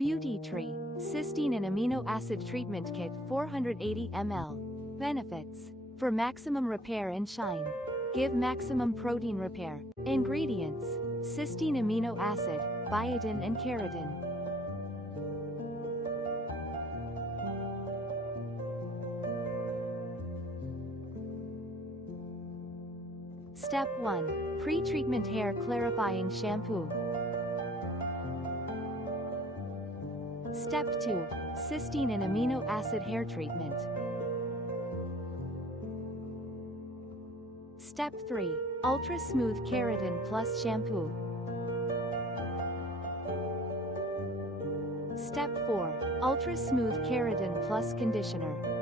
Beauty Tree, Cysteine and Amino Acid Treatment Kit 480 ml. Benefits. For maximum repair and shine. Give maximum protein repair. Ingredients. Cysteine amino acid, biotin and keratin. Step 1. Pre-treatment hair clarifying shampoo. Step 2. Cysteine and amino acid hair treatment. Step 3. Ultra Smooth Keratin Plus Shampoo. Step 4. Ultra Smooth Keratin Plus Conditioner.